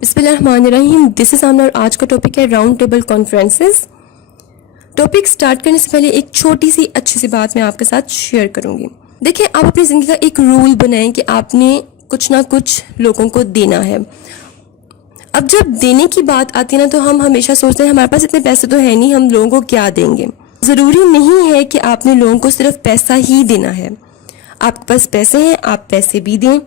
بسم اللہ الرحمن الرحیم. دس از آمنا اور آج کا ٹاپک ہے round table conferences. Topic start کرنے سے پہلے ایک چھوٹی سی اچھی سی بات میں آپ کے ساتھ شیئر کروں گی. دیکھیں, آپ اپنی زندگی کا ایک رول بنائیں کہ آپ نے کچھ نہ کچھ لوگوں کو دینا ہے. اب جب دینے کی بات آتی ہے نا, تو ہم ہمیشہ سوچتے ہیں ہمارے پاس اتنے پیسے تو ہے نہیں, ہم لوگوں کو کیا دیں گے. ضروری نہیں ہے کہ آپ نے لوگوں کو صرف پیسہ ہی دینا ہے. آپ کے پاس پیسے ہیں, آپ پیسے بھی دیں.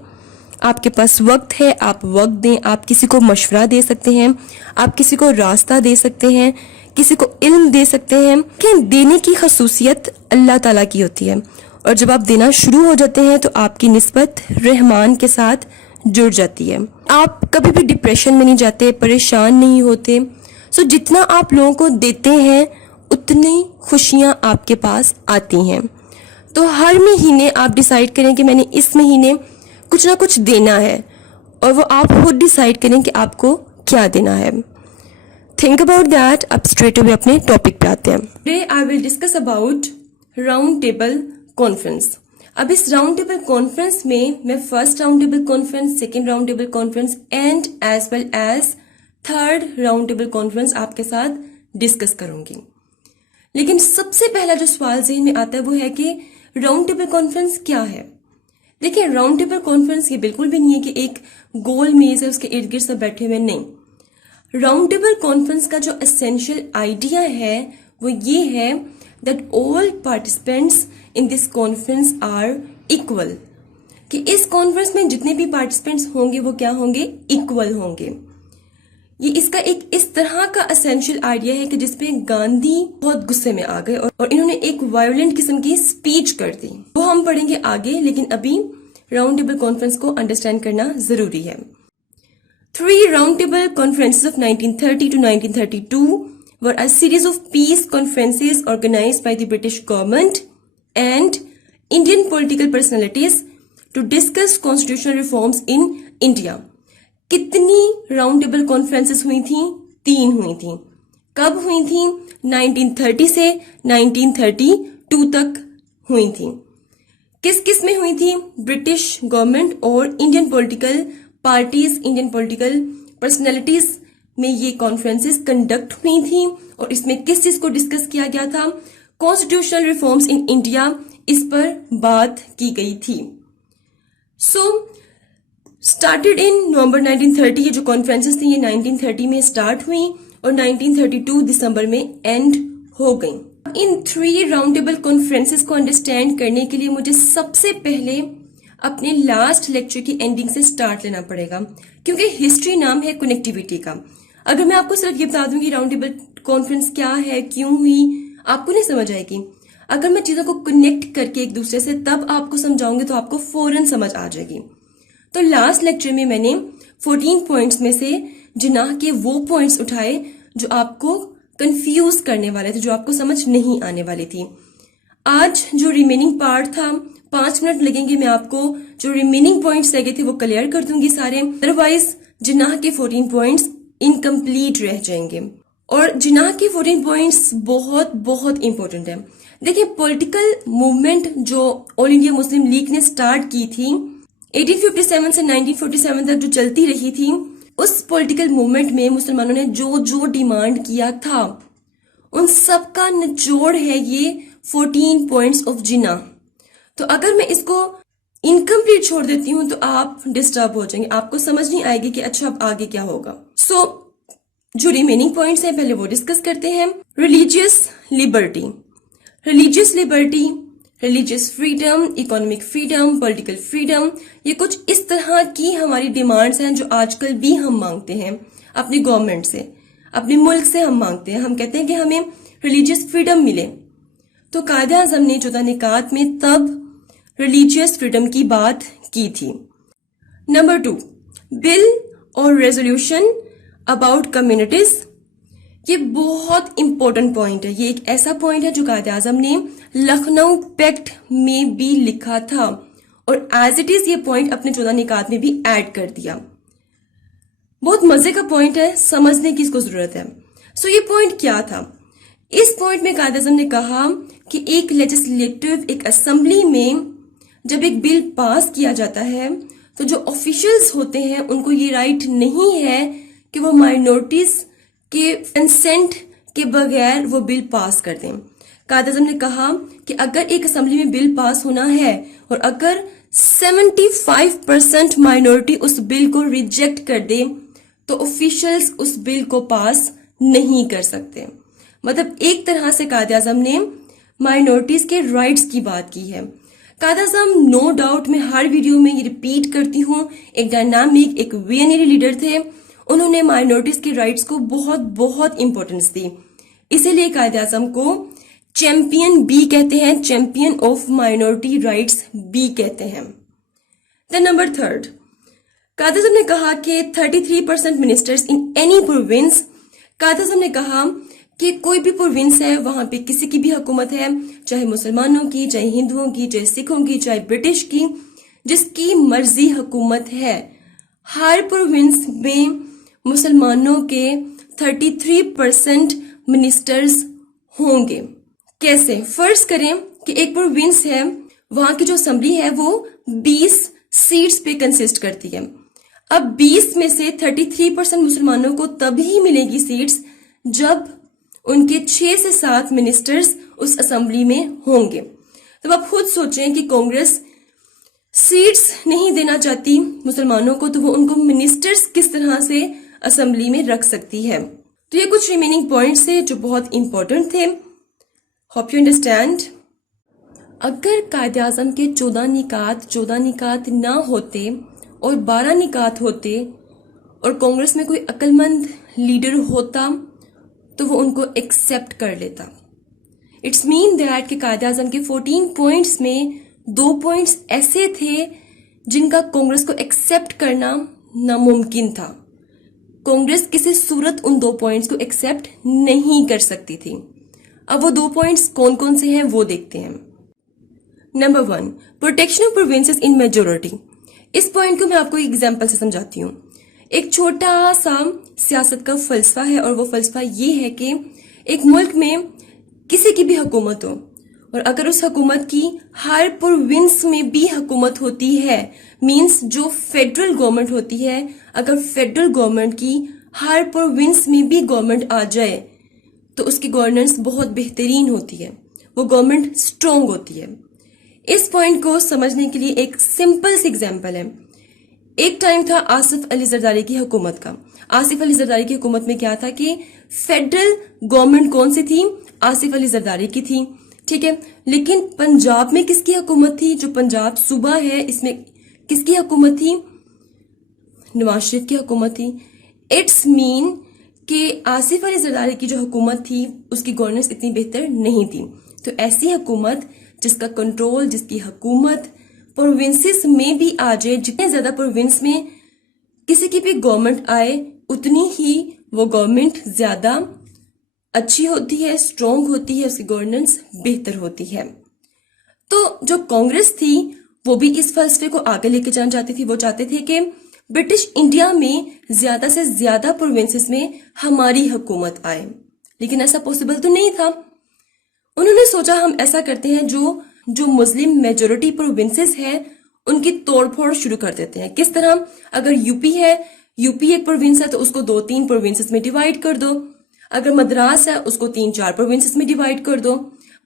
آپ کے پاس وقت ہے, آپ وقت دیں. آپ کسی کو مشورہ دے سکتے ہیں, آپ کسی کو راستہ دے سکتے ہیں, کسی کو علم دے سکتے ہیں. کہ دینے کی خصوصیت اللہ تعالیٰ کی ہوتی ہے, اور جب آپ دینا شروع ہو جاتے ہیں تو آپ کی نسبت رحمان کے ساتھ جڑ جاتی ہے. آپ کبھی بھی ڈپریشن میں نہیں جاتے, پریشان نہیں ہوتے. سو جتنا آپ لوگوں کو دیتے ہیں اتنی خوشیاں آپ کے پاس آتی ہیں. تو ہر مہینے آپ ڈیسائیڈ کریں کہ میں نے اس مہینے کچھ نہ کچھ دینا ہے, اور وہ آپ خود ڈیسائیڈ کریں کہ آپ کو کیا دینا ہے. Think about that. اب اسٹریٹ اوے اپنے ٹاپک پہ آتے ہیں. Today I will discuss about round table conference. اب اس راؤنڈ ٹیبل کانفرنس میں first round table conference, second round table conference and as well as third round table conference آپ کے ساتھ ڈسکس کروں گی. لیکن سب سے پہلا جو سوال ذہن میں آتا ہے وہ ہے کہ راؤنڈ ٹیبل کانفرنس کیا ہے. دیکھیں, راؤنڈ ٹیبل کانفرنس یہ بالکل بھی نہیں ہے کہ ایک گول میز ہے, اس کے ارد گرد سب بیٹھے ہوئے. نہیں, راؤنڈ ٹیبل کانفرنس کا جو اسینشیل آئیڈیا ہے وہ یہ ہے that all participants in this conference are equal. کہ اس کانفرنس میں جتنے بھی پارٹیسپینٹس ہوں گے وہ کیا ہوں گے, ایکول ہوں گے. یہ اس کا ایک اس طرح کا اسینشیل آئیڈیا ہے کہ جس پہ گاندھی بہت غصے میں آ گئے اور انہوں نے ایک وائلنٹ قسم کی اسپیچ کر دی. وہ ہم پڑھیں گے آگے, لیکن ابھی راؤنڈ ٹیبل کانفرنس کو انڈرسٹینڈ کرنا ضروری ہے. 3 round table conferences of 1930 to 1932 were a series of peace conferences organized by the British government and Indian political personalities to discuss constitutional reforms in India. کتنی راؤنڈ ٹیبل کانفرنسز ہوئی تھیں؟ 3 ہوئی تھیں. کب ہوئی تھیں؟ 1930 سے 1932 تک ہوئی تھیں. کس کس میں ہوئی تھی؟ برٹش گورنمنٹ اور Indian political parties, Indian political personalities میں یہ کانفرنسز کنڈکٹ ہوئی تھیں. اور اس میں کس چیز کو ڈسکس کیا گیا تھا؟ کانسٹیٹیوشنل ریفارمز ان انڈیا, اس پر بات کی گئی تھی. سو اسٹارٹیڈ ان نومبر 1930. یہ جو کانفرنسز تھیں یہ 1930 میں اسٹارٹ ہوئیں اور 1932 دسمبر میں اینڈ ہو گئیں. ان 3 راؤنڈ ٹیبل کانفرنسز کو انڈرسٹینڈ کرنے کے لیے مجھے سب سے پہلے اپنے لاسٹ لیکچر کی اینڈنگ سے سٹارٹ لینا پڑے گا, کیونکہ ہسٹری نام ہے کنیکٹیویٹی کا. اگر میں آپ کو صرف یہ بتا دوں کہ راؤنڈ ٹیبل کانفرنس کیا ہے, کیوں ہوئی, آپ کو نہیں سمجھ آئے گی. اگر میں چیزوں کو کنیکٹ کر کے ایک دوسرے سے تب آپ کو سمجھاؤں گی تو آپ کو فوراً سمجھ آ جائے گی. تو لاسٹ لیکچر میں نے 14 پوائنٹس میں سے جناح کے وہ پوائنٹس اٹھائے جو آپ کو کنفیوز کرنے والے تھے, جو آپ کو سمجھ نہیں آنے والی تھی. آج جو ریمیننگ پارٹ تھا 5 منٹ لگیں گے, میں آپ کو جو ریمیننگ پوائنٹس رہ گئے تھے وہ کلیئر کر دوں گی سارے. ادروائز جناح کے 14 پوائنٹس انکمپلیٹ رہ جائیں گے. اور جناح کے 14 پوائنٹس بہت بہت امپورٹنٹ ہیں. دیکھیں, پولیٹیکل موومنٹ جو آل انڈیا مسلم لیگ نے سٹارٹ کی تھی 1857 سے 1947 تک جو چلتی رہی تھی, اس پولیٹیکل موومنٹ میں مسلمانوں نے جو ڈیمانڈ کیا تھا ان سب کا نچوڑ ہے یہ 14 پوائنٹس آف جناح. تو اگر میں اس کو انکمپلیٹ چھوڑ دیتی ہوں تو آپ ڈسٹرب ہو جائیں گے, آپ کو سمجھ نہیں آئے گی کہ اچھا اب آگے کیا ہوگا. سو جو ریمیننگ پوائنٹس ہیں پہلے وہ ڈسکس کرتے ہیں. Religious Liberty, religious freedom, economic freedom, political freedom, یہ کچھ اس طرح کی ہماری ڈیمانڈس ہیں جو آج کل بھی ہم مانگتے ہیں اپنی گورنمنٹ سے, اپنے ملک سے ہم مانگتے ہیں. ہم کہتے ہیں کہ ہمیں ریلیجیس فریڈم ملے. تو قائد اعظم نے 14 نکات میں تب ریلیجیس فریڈم کی بات کی تھی. نمبر 2, بل اور ریزولوشن اباؤٹ کمیونٹیز. یہ بہت امپورٹنٹ پوائنٹ ہے. یہ ایک ایسا پوائنٹ ہے جو قائد اعظم نے لکھنؤ پیکٹ میں بھی لکھا تھا اور ایز اٹ از یہ پوائنٹ اپنے 14 نکات میں بھی ایڈ کر دیا. بہت مزے کا پوائنٹ ہے, سمجھنے کی اس کو ضرورت ہے. سو یہ پوائنٹ کیا تھا؟ اس پوائنٹ میں قائد اعظم نے کہا کہ ایک لیجسلیٹو, ایک اسمبلی میں جب ایک بل پاس کیا جاتا ہے تو جو آفیشلز ہوتے ہیں ان کو یہ رائٹ نہیں ہے کہ وہ مائنورٹیز کے کنسنٹ کے بغیر وہ بل پاس کر دیں. قائد اعظم نے کہا کہ اگر ایک اسمبلی میں بل پاس ہونا ہے اور اگر 75% مائنورٹی اس بل کو ریجیکٹ کر دے تو آفیشلز اس بل کو پاس نہیں کر سکتے. مطلب ایک طرح سے قائد اعظم نے مائنورٹیز کے رائٹس کی بات کی ہے. قائد اعظم نو ڈاؤٹ میں ہر ویڈیو میں یہ ریپیٹ کرتی ہوں ایک ڈائنامک ایک ویژنری لیڈر تھے. انہوں نے مائنورٹیز کے رائٹس کو بہت بہت امپورٹنس دی. اسی لیے قائد اعظم کو چیمپئن بی کہتے ہیں, چیمپئن آف مائنورٹی رائٹس بی کہتے ہیں. دین نمبر 3, قائد اعظم نے کہا کہ 33% ministers in any province. Quaid اعظم نے کہا کہ کوئی بھی پروونس ہے وہاں پہ کسی کی بھی حکومت ہے, چاہے مسلمانوں کی, چاہے ہندوؤں کی, چاہے سکھوں کی, چاہے برٹش کی, جس کی مرضی حکومت ہے. ہر پروونس میں مسلمانوں کے 33% منسٹرز ہوں گے. کیسے؟ فرض کریں کہ ایک پروونس ہے, وہاں کی جو اسمبلی ہے وہ 20 سیٹس پہ کنسسٹ کرتی ہے. اب 20 میں سے 33% مسلمانوں کو تبھی ملے گی سیٹس جب ان کے 6 سے 7 منسٹرز اس اسمبلی میں ہوں گے. تو آپ خود سوچیں کہ کانگریس سیٹس نہیں دینا چاہتی مسلمانوں کو, تو وہ ان کو منسٹرز کس طرح سے اسمبلی میں رکھ سکتی ہے. تو یہ کچھ ریمیننگ پوائنٹس تھے جو بہت امپورٹنٹ تھے. Hope you understand. اگر قائد اعظم کے 14 نکات نہ ہوتے اور 12 نکات ہوتے اور کانگریس میں کوئی عقل مند لیڈر ہوتا تو وہ ان کو ایکسیپٹ کر لیتا. اٹس مین دیٹ کہ قائد اعظم کے 14 پوائنٹس میں 2 پوائنٹس ایسے تھے جن کا کانگریس کو ایکسیپٹ کرنا ناممکن تھا. کانگریس کسی صورت ان 2 پوائنٹس کو ایکسیپٹ نہیں کر سکتی تھی. اب وہ 2 پوائنٹس کون کون سے ہیں وہ دیکھتے ہیں. Number 1, protection of provinces in majority. اس پوائنٹ کو میں آپ کو ایک ایگزامپل سے سمجھاتی ہوں. ایک چھوٹا سا سیاست کا فلسفہ ہے اور وہ فلسفہ یہ ہے کہ ایک ملک میں کسی کی بھی حکومت ہو اور اگر اس حکومت کی ہر پروونس میں بھی حکومت ہوتی ہے, مینس جو فیڈرل گورنمنٹ ہوتی ہے, اگر فیڈرل گورنمنٹ کی ہر پروونس میں بھی گورنمنٹ آ جائے تو اس کی گورننس بہت بہترین ہوتی ہے, وہ گورنمنٹ اسٹرانگ ہوتی ہے. اس پوائنٹ کو سمجھنے کے لیے ایک سمپل سی ایگزامپل ہے. ایک ٹائم تھا آصف علی زرداری کی حکومت کا. آصف علی زرداری کی حکومت میں کیا تھا کہ فیڈرل گورنمنٹ کون سی تھی؟ آصف علی زرداری کی تھی, ٹھیک ہے. لیکن پنجاب میں کس کی حکومت تھی؟ جو پنجاب صوبہ ہے اس میں کس کی حکومت تھی؟ نواز شریف کی حکومت تھی. اٹس مین کہ آصف علی زرداری کی جو حکومت تھی اس کی گورننس اتنی بہتر نہیں تھی. تو ایسی حکومت جس کا کنٹرول, جس کی حکومت پروونسز میں بھی آ جائے, جتنے زیادہ پروونس میں کسی کی بھی گورنمنٹ آئے اتنی ہی وہ گورنمنٹ زیادہ اچھی ہوتی ہے, اسٹرانگ ہوتی ہے, اس کی گورننس بہتر ہوتی ہے. تو جو کانگریس تھی وہ بھی اس فلسفے کو آگے لے کے جانا چاہتی تھی. وہ چاہتے تھے کہ برٹش انڈیا میں زیادہ سے زیادہ پروونسز میں ہماری حکومت آئے, لیکن ایسا پاسبل تو نہیں تھا. انہوں نے سوچا ہم ایسا کرتے ہیں جو مسلم میجورٹی پروونسز ہیں ان کی توڑ پھوڑ شروع کر دیتے ہیں. کس طرح؟ اگر یو پی ہے, یو پی ایک پروونس ہے تو اس کو 2-3 پروونسز میں ڈیوائڈ کر دو. اگر مدراس ہے اس کو 3-4 پروونسز میں ڈیوائڈ کر دو.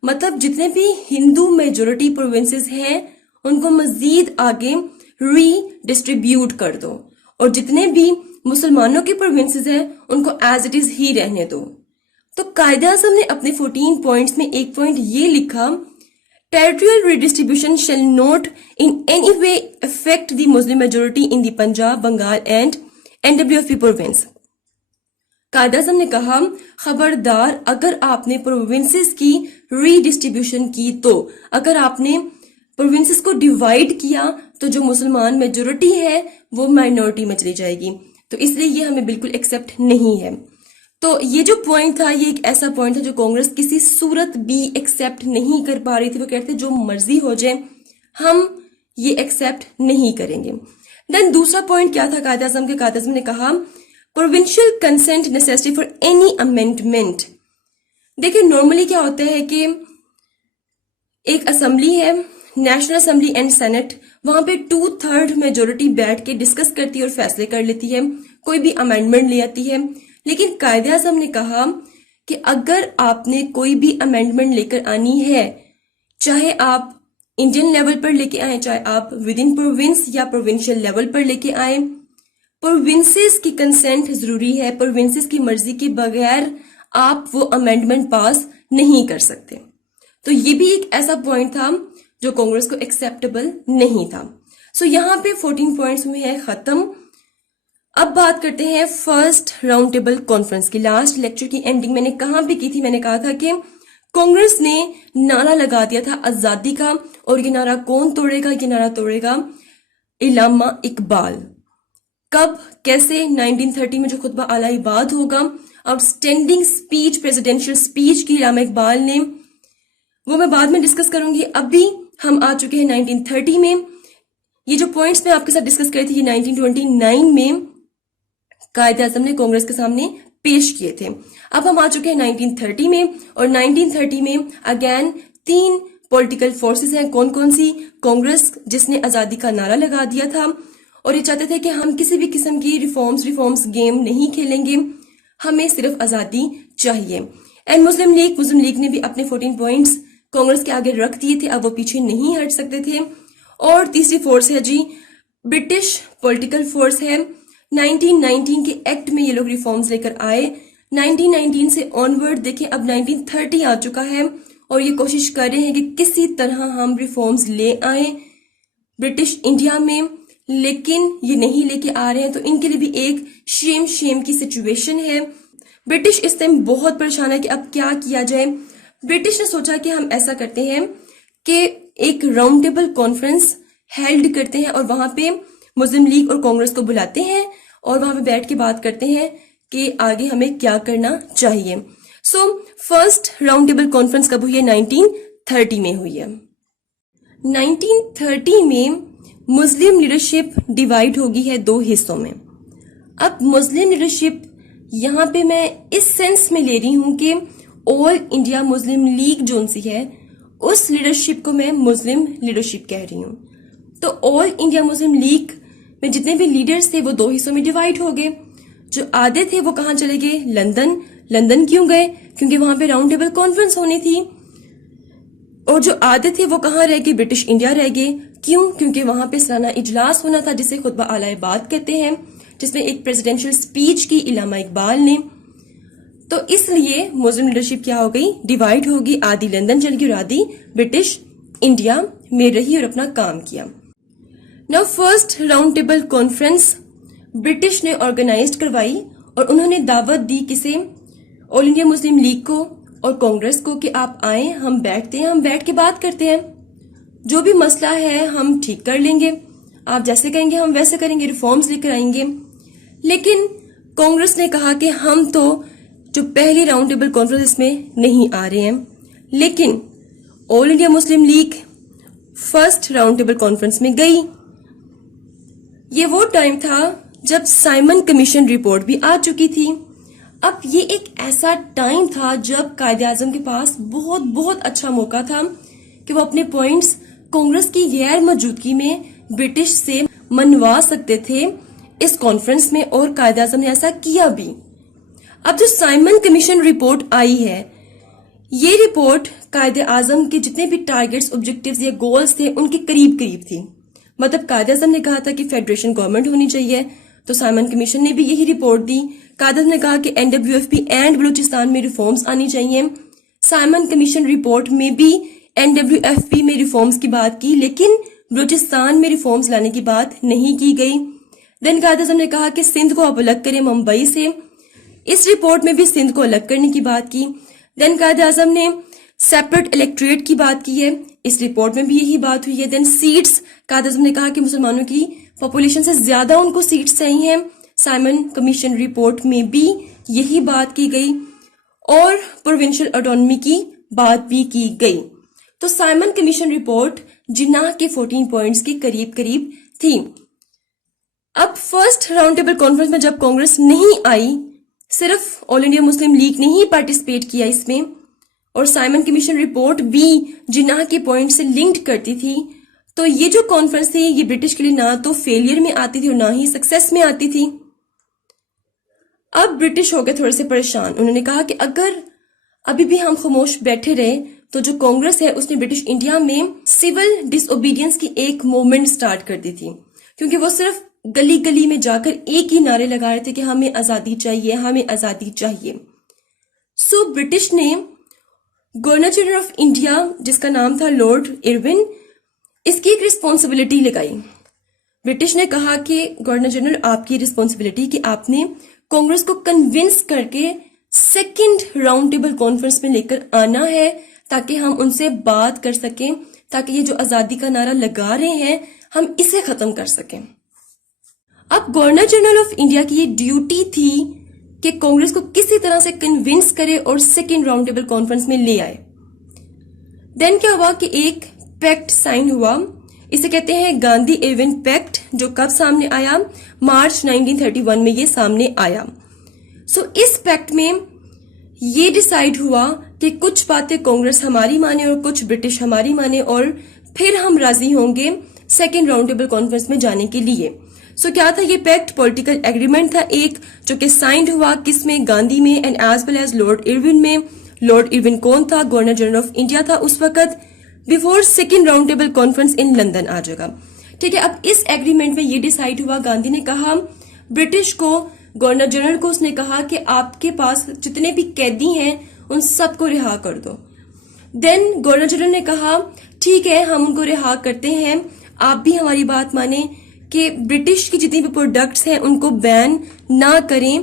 مطلب جتنے بھی ہندو میجورٹی پروونسز ہیں ان کو مزید آگے ری ڈسٹریبیوٹ کر دو, اور جتنے بھی مسلمانوں کے پروونسز ہیں ان کو ایز اٹ از ہی رہنے دو. تو قائد اعظم نے اپنے 14 پوائنٹس میں ایک پوائنٹ یہ لکھا, territorial redistribution shall not in any way affect the Muslim majority in the Punjab, Bengal and NWFP province. Quaid اعظم نے کہا خبردار اگر آپ نے پروونسز کی ری ڈسٹریبیوشن کی, تو اگر آپ نے پروونسز کو ڈیوائیڈ کیا تو جو مسلمان میجورٹی ہے وہ مائنورٹی میں چلی جائے گی. تو اس لیے یہ ہمیں بالکل ایکسیپٹ نہیں ہے. تو یہ جو پوائنٹ تھا یہ ایک ایسا پوائنٹ تھا جو کانگریس کسی صورت بھی ایکسیپٹ نہیں کر پا رہی تھی. وہ کہتے جو مرضی ہو جائے ہم یہ ایکسیپٹ نہیں کریں گے. دین دوسرا پوائنٹ کیا تھا قائد اعظم کے؟ قائد اعظم نے کہا provincial consent necessity for any amendment. دیکھیں نارملی کیا ہوتا ہے کہ ایک اسمبلی ہے نیشنل اسمبلی اینڈ سینٹ وہاں پہ 2/3 میجورٹی بیٹھ کے ڈسکس کرتی ہے اور فیصلے کر لیتی ہے, کوئی بھی امینڈمنٹ لے آتی ہے. لیکن قائد اعظم نے کہا کہ اگر آپ نے کوئی بھی امینڈمنٹ لے کر آنی ہے, چاہے آپ انڈین لیول پر لے کے آئیں, چاہے آپ ود ان پروونس یا پروونشل لیول پر لے کے آئیں, پروونسز کی کنسنٹ ضروری ہے. پروونسز کی مرضی کے بغیر آپ وہ امینڈمنٹ پاس نہیں کر سکتے. تو یہ بھی ایک ایسا پوائنٹ تھا جو کانگریس کو ایکسیپٹیبل نہیں تھا. سو یہاں پہ 14 پوائنٹس ہوئے ہیں ختم. اب بات کرتے ہیں فرسٹ راؤنڈ ٹیبل کانفرنس کی. لاسٹ لیکچر کی اینڈنگ میں نے کہاں پہ کی تھی, میں نے کہا تھا کہ کانگریس نے نعرہ لگا دیا تھا آزادی کا, اور یہ نعرہ کون توڑے گا؟ یہ نعرہ توڑے گا علامہ اقبال. کب, کیسے؟ 1930 میں جو خطبہ اعلی بات ہوگا, out standing speech, presidential speech کی علامہ اقبال نے, وہ میں بعد میں ڈسکس کروں گی. ابھی ہم آ چکے ہیں 1930 میں. یہ جو پوائنٹس میں آپ کے ساتھ ڈسکس کری تھی یہ 1929 میں قائد اعظم نے کانگریس کے سامنے پیش کیے تھے. اب ہم آ چکے ہیں 1930 میں, اور 1930 میں اگین 3 پولیٹیکل فورسز ہیں. کون کون سی؟ کانگریس جس نے آزادی کا نعرہ لگا دیا تھا اور یہ چاہتے تھے کہ ہم کسی بھی قسم کی ریفارمز گیم نہیں کھیلیں گے, ہمیں صرف آزادی چاہیے. اینڈ مسلم لیگ نے بھی اپنے 14 پوائنٹس کانگریس کے آگے رکھ دیے تھے, اب وہ پیچھے نہیں ہٹ سکتے تھے. اور تیسری فورس ہے جی برٹش پولیٹیکل فورس ہے. 1919 کے ایکٹ میں یہ لوگ ریفارمز لے کر آئے. 1919 سے آنورڈ دیکھیں اب 1930 آ چکا ہے, اور یہ کوشش کر رہے ہیں کہ کسی طرح ہم ریفارمز لے آئیں برٹش انڈیا میں, لیکن یہ نہیں لے کے آ رہے ہیں. تو ان کے لیے بھی ایک شیم کی سچویشن ہے. برٹش اس ٹائم بہت پریشان ہے کہ اب کیا کیا جائے. برٹش نے سوچا کہ ہم ایسا کرتے ہیں کہ ایک راؤنڈ ٹیبل کانفرنس ہیلڈ کرتے ہیں, اور وہاں پہ مسلم لیگ اور کانگریس کو بلاتے ہیں, اور وہاں پہ بیٹھ کے بات کرتے ہیں کہ آگے ہمیں کیا کرنا چاہیے. So first round table conference کب ہوئی ہے؟ 1930 میں ہوئی ہے. 1930 میں مسلم لیڈرشپ ڈیوائیڈ ہوگی ہے 2 حصوں میں. اب مسلم لیڈرشپ یہاں پہ میں اس سینس میں لے رہی ہوں کہ آل انڈیا مسلم لیگ جو سی ہے اس لیڈرشپ کو میں مسلم لیڈرشپ کہہ رہی ہوں. تو آل انڈیا مسلم لیگ میں جتنے بھی لیڈرز تھے وہ 2 حصوں میں ڈیوائیڈ ہو گئے. جو آدھے تھے وہ کہاں چلے گئے؟ لندن. لندن کیوں گئے؟ کیونکہ وہاں پہ راؤنڈ ٹیبل کانفرنس ہونی تھی. اور جو آدھے تھے وہ کہاں رہ گئے؟ برٹش انڈیا رہ گئے. کیوں؟ کیونکہ وہاں پہ سالانہ اجلاس ہونا تھا جسے خطبہ اعلی بات کہتے ہیں, جس میں ایک پریزیڈینشل اسپیچ کی علامہ اقبال نے. تو اس لیے مسلم لیڈرشپ کیا ہو گئی؟ ڈیوائیڈ ہوگی. آدھی لندن چل گئی اور آدھی برٹش انڈیا میں رہی اور اپنا کام کیا. نا first round table conference British نے آرگنائزڈ کروائی, اور انہوں نے دعوت دی کسے؟ آل انڈیا مسلم لیگ کو اور کانگریس کو کہ آپ آئیں, ہم بیٹھتے ہیں, ہم بیٹھ کے بات کرتے ہیں, جو بھی مسئلہ ہے ہم ٹھیک کر لیں گے, آپ جیسے کہیں گے ہم ویسے کریں گے, ریفارمز لے کر آئیں گے. لیکن کانگریس نے کہا کہ ہم تو جو پہلی راؤنڈ ٹیبل کانفرنس میں نہیں آ رہے ہیں. لیکن All India Muslim League first round table conference میں گئی. یہ وہ ٹائم تھا جب سائمن کمیشن رپورٹ بھی آ چکی تھی. اب یہ ایک ایسا ٹائم تھا جب قائد اعظم کے پاس بہت اچھا موقع تھا کہ وہ اپنے پوائنٹس کانگریس کی غیر موجودگی میں برٹش سے منوا سکتے تھے اس کانفرنس میں, اور قائد اعظم نے ایسا کیا بھی. اب جو سائمن کمیشن رپورٹ آئی ہے, یہ رپورٹ قائد اعظم کے جتنے بھی ٹارگیٹس, آبجیکٹیوز یا گولز تھے ان کے قریب تھی. مطلب قائد اعظم نے کہا تھا کہ فیڈریشن گورنمنٹ ہونی چاہیے, تو سائمن کمیشن نے بھی یہی رپورٹ دی. قائد اعظم نے کہا کہ NWFP اینڈ بلوچستان میں ریفارمز آنی چاہیے. سائمن کمیشن رپورٹ میں بھی NWFP میں ریفارمز کی بات کی, لیکن بلوچستان میں ریفارمز لانے کی بات نہیں کی گئی. دین قائد اعظم نے کہا کہ سندھ کو آپ الگ کریں ممبئی سے. اس رپورٹ میں بھی سندھ کو الگ کرنے کی بات کی. دین قائد اعظم نے سیپریٹ الیکٹریٹ کی بات کی ہے, اس رپورٹ میں بھی یہی بات ہوئی ہے. دین سیٹس, قائد اعظم نے کہا کہ مسلمانوں کی پاپولیشن سے زیادہ ان کو سیٹس چاہیے ہیں. سائمن کمیشن رپورٹ میں بھی یہی بات کی گئی, اور پروونشل آٹونومی کی بات بھی کی گئی. تو سائمن کمیشن رپورٹ جناح کے 14 پوائنٹس کے قریب تھی. اب فرسٹ راؤنڈ ٹیبل کانفرنس میں جب کانگریس نہیں آئی, صرف آل انڈیا مسلم لیگ نے ہی پارٹیسپیٹ کیا اس میں, اور سائمن کمیشن رپورٹ بھی جناح کے پوائنٹ سے لنکڈ کرتی تھی. تو یہ جو کانفرنس تھی یہ برٹش کے لیے نہ تو فیلئر میں آتی تھی اور نہ ہی سکسیس میں آتی تھی. اب برٹش ہو گئے تھوڑے سے پریشان. انہوں نے کہا کہ اگر ابھی بھی ہم خاموش بیٹھے رہے تو جو کانگریس ہے اس نے برٹش انڈیا میں سول ڈس اوبیڈینس کی ایک موومنٹ سٹارٹ کر دی تھی, کیونکہ وہ صرف گلی گلی میں جا کر ایک ہی نعرے لگا رہے تھے کہ ہمیں آزادی چاہیے, ہمیں آزادی چاہیے. سو برٹش نے گورنر جنرل آف انڈیا جس کا نام تھا لارڈ ارون, اس کی ایک رسپانسبلٹی لگائی. برٹش نے کہا کہ گورنر جنرل آپ کی رسپانسبلٹی کہ آپ نے کانگریس کو کنونس کر کے سیکنڈ راؤنڈ ٹیبل کانفرنس میں لے کر آنا ہے تاکہ ہم ان سے بات کر سکیں, تاکہ یہ جو آزادی کا نعرہ لگا رہے ہیں ہم اسے ختم کر سکیں. اب گورنر جنرل آف انڈیا کی یہ ڈیوٹی تھی کہ کانگریس کو کسی طرح سے کنونس کرے اور سیکنڈ راؤنڈ ٹیبل کانفرنس میں لے آئے. دین کیا ہوا کہ ایک پیکٹ سائن ہوا, اسے کہتے ہیں گاندھی ایون پیکٹ, جو کب سامنے آیا, مارچ 1931 میں یہ سامنے آیا. سو اس پیکٹ میں یہ ڈیسائیڈ ہوا کہ کچھ باتیں کانگریس ہماری مانے اور کچھ برٹش ہماری مانے, اور پھر ہم راضی ہوں گے سیکنڈ راؤنڈ ٹیبل کانفرنس میں جانے کے لیے. سو کیا تھا یہ پیکٹ؟ پولیٹیکل ایگریمنٹ تھا ایک, جو کہ سائنڈ ہوا کس میں, گاندھی میں, and as well as Lord Irwin میں. لارڈ ارون کون تھا؟ گورنر جنرل آف انڈیا تھا اس وقت. Before second round table conference in London آ جائے گا. ٹھیک ہے, اب اس ایگریمنٹ میں یہ ڈیسائیڈ ہوا, گاندھی نے کہا برٹش کو, گورنر جنرل کو اس نے کہا کہ آپ کے پاس جتنے بھی قیدی ہیں ان سب کو رہا کر دو. دین گورنر جنرل نے کہا ٹھیک ہے ہم ان کو رہا کرتے ہیں, آپ بھی ہماری بات مانیں کہ برٹش کی جتنی بھی پروڈکٹس ہیں ان کو بین نہ کریں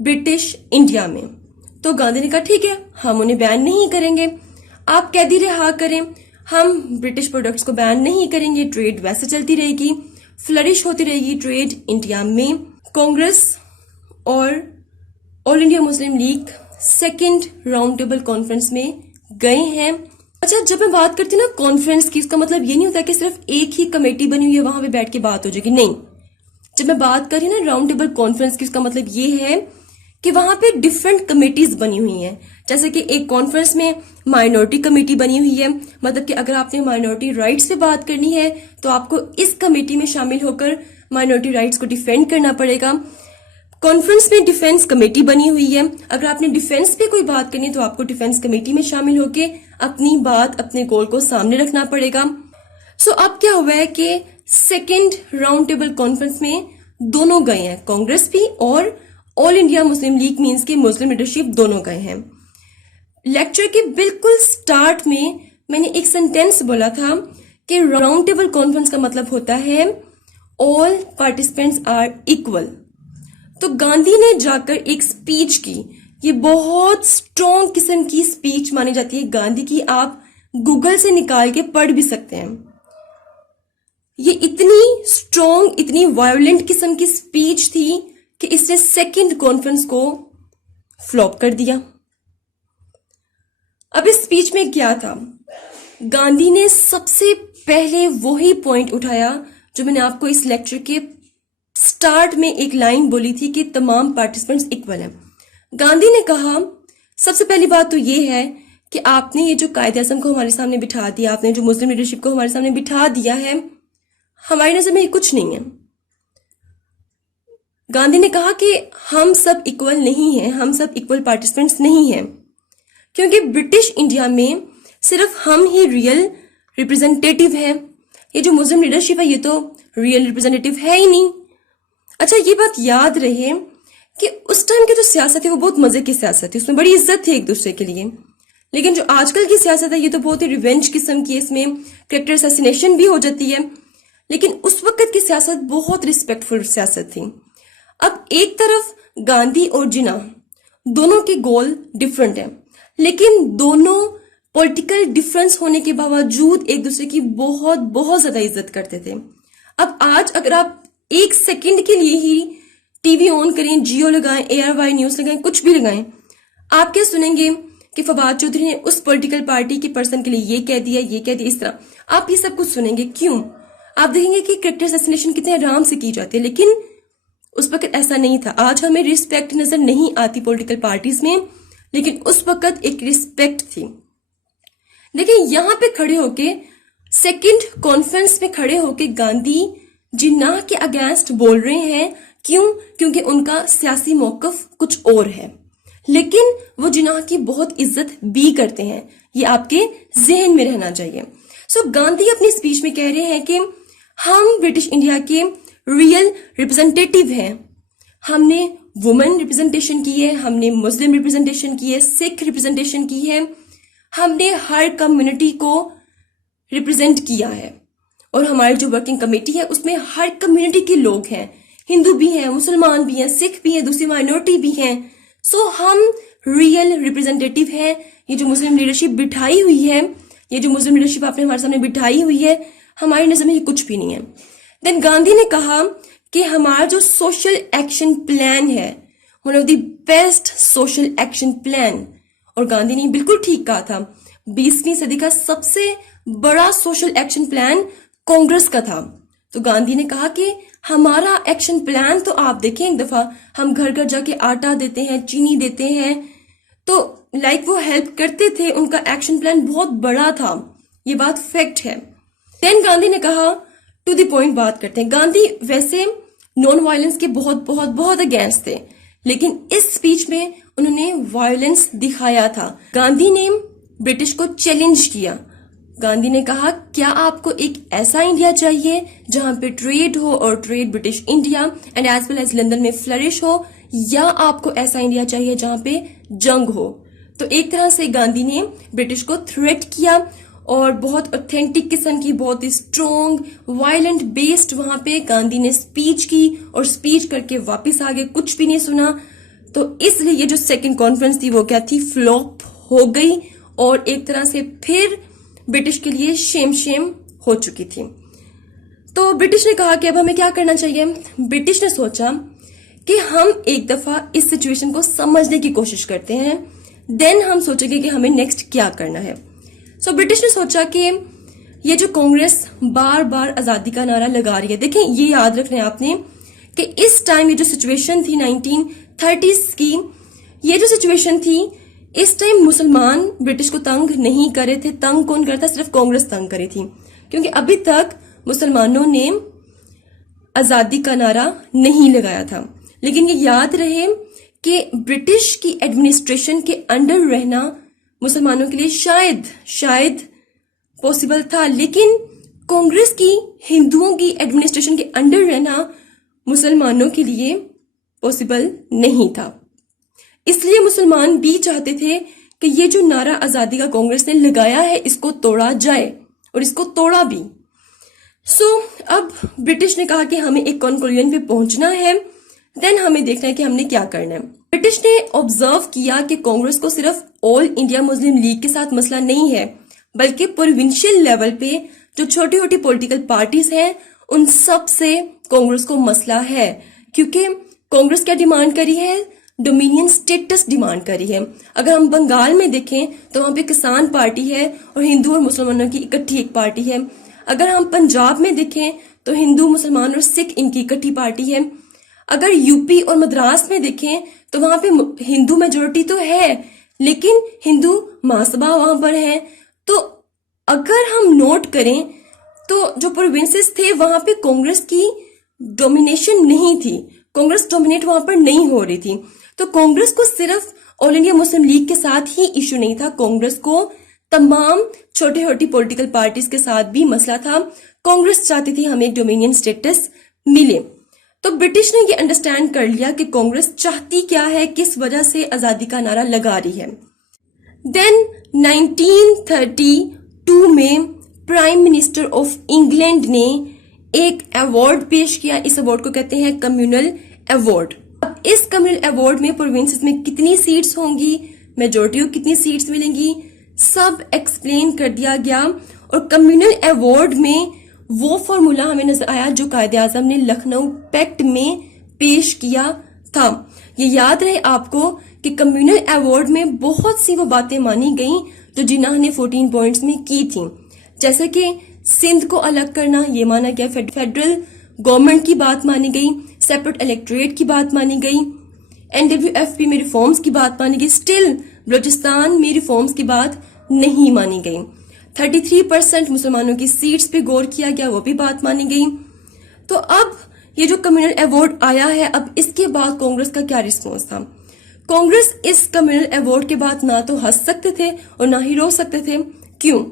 برٹش انڈیا میں. تو گاندھی نے کہا ٹھیک ہے ہم انہیں بین نہیں کریں گے, آپ قیدی رہا کریں, ہم برٹش پروڈکٹس کو بین نہیں کریں گے, ٹریڈ ویسے چلتی رہے گی, فلرش ہوتی رہے گی ٹریڈ انڈیا میں. کانگریس اور All India Muslim League second round table conference میں گئے ہیں. اچھا, جب میں بات کرتی ہوں نا کانفرنس کی, اس کا مطلب یہ نہیں ہوتا کہ صرف ایک ہی کمیٹی بنی ہوئی ہے وہاں پہ بیٹھ کے بات ہو جائے گی, نہیں. جب میں بات کر رہی ہوں نا راؤنڈ ٹیبل کانفرنس کی, اس کا مطلب یہ ہے کہ وہاں پہ ڈفرینٹ کمیٹیز بنی ہوئی ہیں. جیسے کہ ایک کانفرنس میں مائنورٹی کمیٹی بنی ہوئی ہے, مطلب کہ اگر آپ نے مائنورٹی رائٹس پہ بات کرنی ہے تو آپ کو اس کمیٹی میں شامل ہو کر مائنورٹی رائٹس کو ڈیفینڈ کرنا پڑے گا. کانفرنس میں ڈیفینس کمیٹی بنی ہوئی ہے, اگر آپ نے ڈیفینس پہ کوئی بات کرنی ہے تو آپ کو ڈیفینس کمیٹی میں شامل ہو کے اپنی بات, اپنے گول کو سامنے رکھنا پڑے گا. سو اب کیا ہوا ہے کہ سیکنڈ راؤنڈ ٹیبل کانفرنس میں دونوں گئے ہیں, کانگریس بھی اور All India Muslim league means کے مسلم لیڈرشپ دونوں گئے ہیں. لیکچر کے بالکل سٹارٹ میں نے ایک سینٹینس بولا تھا کہ راؤنڈ ٹیبل کانفرنس کا مطلب ہوتا ہے آل پارٹیسپینٹس آر ایکول. تو گاندھی نے جا کر ایک سپیچ کی, یہ بہت سٹرونگ قسم کی سپیچ مانی جاتی ہے گاندھی کی, آپ گوگل سے نکال کے پڑھ بھی سکتے ہیں. یہ اتنی سٹرونگ, اتنی وائلنٹ قسم کی سپیچ تھی کہ اس نے سیکنڈ کانفرنس کو فلاپ کر دیا. اب اس سپیچ میں کیا تھا, گاندھی نے سب سے پہلے وہی پوائنٹ اٹھایا جو میں نے آپ کو اس لیکچر کے سٹارٹ میں ایک لائن بولی تھی کہ تمام پارٹیسپینٹس ایکول ہیں. گاندھی نے کہا سب سے پہلی بات تو یہ ہے کہ آپ نے یہ جو قائد اعظم کو ہمارے سامنے بٹھا دیا, آپ نے جو مسلم لیڈرشپ کو ہمارے سامنے بٹھا دیا ہے, ہماری نظر میں یہ کچھ نہیں ہے. گاندھی نے کہا کہ ہم سب ایکول نہیں ہیں, ہم سب ایکول پارٹیسپینٹس نہیں ہیں, کیونکہ برٹش انڈیا میں صرف ہم ہی ریئل ریپرزینٹیٹیو ہیں. یہ جو مسلم لیڈرشپ ہے یہ تو ریئل ریپرزینٹیٹیو ہے ہی نہیں. اچھا, یہ بات یاد رہے کہ اس ٹائم کی جو سیاست ہے وہ بہت مزے کی سیاست تھی, اس میں بڑی عزت تھی ایک دوسرے کے لیے. لیکن جو آج کل کی سیاست ہے یہ تو بہت ہی ریونج قسم کی, اس میں کریکٹر اسیسینیشن بھی ہو جاتی ہے. لیکن اس وقت کی سیاست بہت ریسپیکٹفل سیاست تھی. اب ایک طرف گاندھی اور جناح دونوں کے گول ڈفرنٹ ہیں, لیکن دونوں پولیٹیکل ڈفرنس ہونے کے باوجود ایک دوسرے کی بہت بہت زیادہ عزت کرتے تھے. اب آج اگر آپ ایک سیکنڈ کے لیے ہی ٹی وی آن کریں, جیو لگائیں, ARY نیوز لگائیں, کچھ بھی لگائیں, آپ کیا سنیں گے کہ فواد چودھری نے اس پولیٹیکل پارٹی کے پرسن کے لیے یہ کہہ دیا, یہ کہہ دیا, اس طرح آپ یہ سب کچھ سنیں گے. کیوں؟ آپ دیکھیں گے کہ کریکٹر اسیسینیشن کتنے آرام سے کی جاتی ہے, لیکن اس وقت ایسا نہیں تھا. آج ہمیں ریسپیکٹ نظر نہیں آتی پولیٹیکل پارٹیز میں, لیکن اس وقت ایک رسپیکٹ تھی. دیکھیں یہاں پہ کھڑے ہو کے سیکنڈ کانفرنس میں کھڑے ہو کے گاندھی جناح کے اگینسٹ بول رہے ہیں. کیوں؟ کیونکہ ان کا سیاسی موقف کچھ اور ہے، لیکن وہ جناح کی بہت عزت بھی کرتے ہیں. یہ آپ کے ذہن میں رہنا چاہیے. گاندھی اپنی اسپیچ میں کہہ رہے ہیں کہ ہم برٹش انڈیا کے ریئل ریپرزنٹیٹیو ہیں. ہم نے وومن ریپرزنٹیشن کی ہے، ہم نے مسلم ریپرزنٹیشن کی ہے، سکھ ریپرزنٹیشن کی ہے، ہم نے ہر کمیونٹی کو ریپرزینٹ کیا ہے. اور ہماری جو ورکنگ کمیٹی ہے اس میں ہر کمیونٹی کے لوگ ہیں، ہندو بھی ہیں، مسلمان بھی ہیں، سکھ بھی ہیں، دوسری مائنورٹی بھی ہیں. ہم ریئل ریپرزنٹیٹیو ہیں. یہ جو مسلم لیڈرشپ بٹھائی ہوئی ہے، یہ جو مسلم لیڈرشپ آپ نے ہمارے سامنے بٹھائی ہوئی ہے، ہماری نظر میں یہ کچھ بھی نہیں ہے. دین گاندھی نے کہا کہ ہمارا جو سوشل ایکشن پلان ہے، one of the best social action plan, اور گاندھی نے بالکل ٹھیک کہا تھا، 20ویں صدی کا سب سے بڑا سوشل ایکشن پلان کانگریس کا تھا. تو گاندھی نے کہا کہ ہمارا ایکشن پلان تو آپ دیکھیں ایک دفعہ، ہم گھر گھر جا کے آٹا دیتے ہیں، چینی دیتے ہیں، تو وہ ہیلپ کرتے تھے. ان کا ایکشن پلان بہت بڑا تھا، یہ بات فیکٹ ہے. دین گاندھی نے کہا ٹو دی پوائنٹ بات کرتے ہیں. گاندھی ویسے نان وائلنس کے بہت بہت بہت اگینسٹ تھے، لیکن اس اسپیچ میں انہوں نے وائلنس دکھایا تھا. گاندھی نے برٹش کو چیلنج کیا. گاندھی نے کہا کیا آپ کو ایک ایسا انڈیا چاہیے جہاں پہ ٹریڈ ہو، اور trade British India and as well as London میں فلرش ہو، یا آپ کو ایسا انڈیا چاہیے جہاں پہ جنگ ہو. تو ایک طرح سے گاندھی نے برٹش کو تھریٹ کیا، اور بہت اوتھینٹک قسم کی، بہت ہی اسٹرانگ وائلنٹ بیسڈ وہاں پہ گاندھی نے اسپیچ کی، اور اسپیچ کر کے واپس آگے کچھ بھی نہیں سنا. تو اس لیے یہ جو سیکنڈ کانفرنس تھی وہ کیا تھی، فلوپ ہو گئی، اور ایک طرح سے پھر برٹش کے لیے شیم ہو چکی تھی. تو برٹش نے کہا کہ اب ہمیں کیا کرنا چاہیے. برٹش نے سوچا کہ ہم ایک دفعہ اس سچویشن کو سمجھنے کی کوشش کرتے ہیں، دین ہم سوچیں گے کہ ہمیں نیکسٹ کیا کرنا ہے. برٹش نے سوچا کہ یہ جو کانگریس بار بار آزادی کا نعرہ لگا رہی ہے، دیکھیں یہ یاد رکھنا ہے آپ نے کہ اس ٹائم یہ جو سچویشن تھی 1930s کی، یہ جو سچویشن تھی اس ٹائم مسلمان برٹش کو تنگ نہیں کر رہے تھے. تنگ کون کرتا؟ صرف کانگریس تنگ کری تھی، کیونکہ ابھی تک مسلمانوں نے آزادی کا نعرہ نہیں لگایا تھا. لیکن یہ یاد رہے کہ برٹش کی ایڈمنسٹریشن کے انڈر رہنا مسلمانوں کے لیے شاید پاسبل تھا، لیکن کانگریس کی ہندوؤں کی ایڈمنسٹریشن کے انڈر رہنا مسلمانوں کے لیے پاسبل نہیں تھا. اس لیے مسلمان بھی چاہتے تھے کہ یہ جو نعرہ آزادی کا کانگریس نے لگایا ہے اس کو توڑا جائے، اور اس کو توڑا بھی. اب برٹش نے کہا کہ ہمیں ایک کنکلوژن پہ پہنچنا ہے، دین ہمیں دیکھنا ہے کہ ہم نے کیا کرنا ہے. برٹش نے آبزرو کیا کہ کانگریس کو صرف آل انڈیا مسلم لیگ کے ساتھ مسئلہ نہیں ہے، بلکہ پروونشل لیول پہ جو چھوٹی چھوٹی پولیٹیکل پارٹیز ہیں ان سب سے کانگریس کو مسئلہ ہے. کیونکہ کانگریس کیا ڈیمانڈ کری ہے؟ ڈومینین سٹیٹس ڈیمانڈ کری ہے. اگر ہم بنگال میں دیکھیں تو وہاں پہ کسان پارٹی ہے اور ہندو اور مسلمانوں کی اکٹھی ایک پارٹی ہے. اگر ہم پنجاب میں دیکھیں تو ہندو، مسلمان اور سکھ ان کی اکٹھی پارٹی ہے. اگر یو پی اور مدراس میں دیکھیں تو وہاں پہ ہندو میجورٹی تو ہے، لیکن ہندو مہاسبھا وہاں پر ہے. تو اگر ہم نوٹ کریں تو جو پروونسز تھے وہاں پہ کانگریس کی ڈومینیشن نہیں تھی، کانگریس ڈومینیٹ وہاں پر نہیں ہو رہی تھی. تو کانگریس کو صرف آل انڈیا مسلم لیگ کے ساتھ ہی ایشو نہیں تھا، کانگریس کو تمام چھوٹی چھوٹی پولیٹیکل پارٹیز کے ساتھ بھی مسئلہ تھا. کانگریس چاہتی تھی ہمیں ایک ڈومینین سٹیٹس ملے. تو برٹش نے یہ انڈرسٹینڈ کر لیا کہ کانگریس چاہتی کیا ہے، کس وجہ سے آزادی کا نعرہ لگا رہی ہے. دین 1932 میں پرائم منسٹر آف انگلینڈ نے ایک ایوارڈ پیش کیا. اس ایوارڈ کو کہتے ہیں کمیونل ایوارڈ. اب اس کمیونل ایوارڈ میں پروونسز میں کتنی سیٹس ہوں گی، میجورٹی کو کتنی سیٹس ملیں گی، سب ایکسپلین کر دیا گیا. اور کمیونل ایوارڈ میں وہ فارمولا ہمیں نظر آیا جو قائد اعظم نے لکھنؤ پیکٹ میں پیش کیا تھا. یہ یاد رہے آپ کو کہ کمیونل ایوارڈ میں بہت سی وہ باتیں مانی گئیں جو جناح نے 14 پوائنٹس میں کی تھیں، جیسے کہ سندھ کو الگ کرنا، یہ مانا گیا. فیڈرل گورنمنٹ کی بات مانی گئی، سیپریٹ الیکٹوریٹ کی بات مانی گئی، NWFP میں ریفارمز کی بات مانی گئی. اسٹل بلوچستان میں ریفارمز کی بات نہیں مانی گئی. 33% مسلمانوں کی سیٹس پہ غور کیا گیا, وہ بھی بات مانی گئی. تو اب یہ جو کمیونل ایوارڈ آیا ہے, اب اس کے بعد کانگریس کا کیا رسپانس تھا؟ کانگریس اس کمیونل ایوارڈ کے بعد نہ تو ہنس سکتے تھے اور نہ ہی رو سکتے تھے. کیوں؟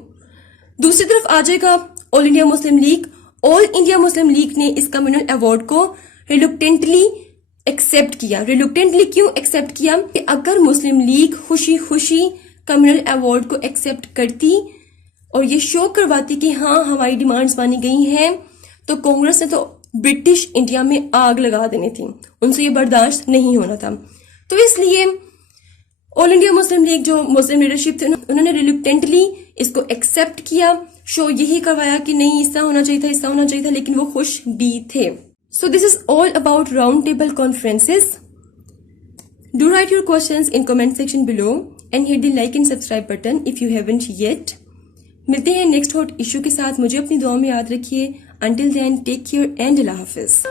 دوسری طرف آ جائے گا آل انڈیا مسلم لیگ. آل انڈیا مسلم لیگ نے اس کمیونل ایوارڈ کو ریلوکٹنٹلی ایکسیپٹ کیا. ریلوکٹنٹلی کیوں ایکسیپٹ کیا؟ کہ اگر مسلم لیگ خوشی خوشی کمیونل ایوارڈ کو ایکسیپٹ کرتی اور یہ شو کرواتی کہ ہاں ہماری ڈیمانڈز مانی گئی ہیں, تو کانگریس نے تو برٹش انڈیا میں آگ لگا دینی تھی, ان سے یہ برداشت نہیں ہونا تھا. تو اس لیے آل انڈیا مسلم لیگ جو مسلم لیڈرشپ تھے انہوں نے ریلوکٹنٹلی اس کو ایکسیپٹ کیا, شو یہی کروایا کہ نہیں اس طرح ہونا چاہیے تھا, اس طرح ہونا چاہیے تھا, لیکن وہ خوش بھی تھے. So this is all about round table conferences. Do write your questions in comment section below and hit the like and subscribe button if you haven't yet. ملتے ہیں نیکسٹ ہاٹ ایشو کے ساتھ. مجھے اپنی دعا میں یاد رکھیے. Until then take care and اللہ حافظ.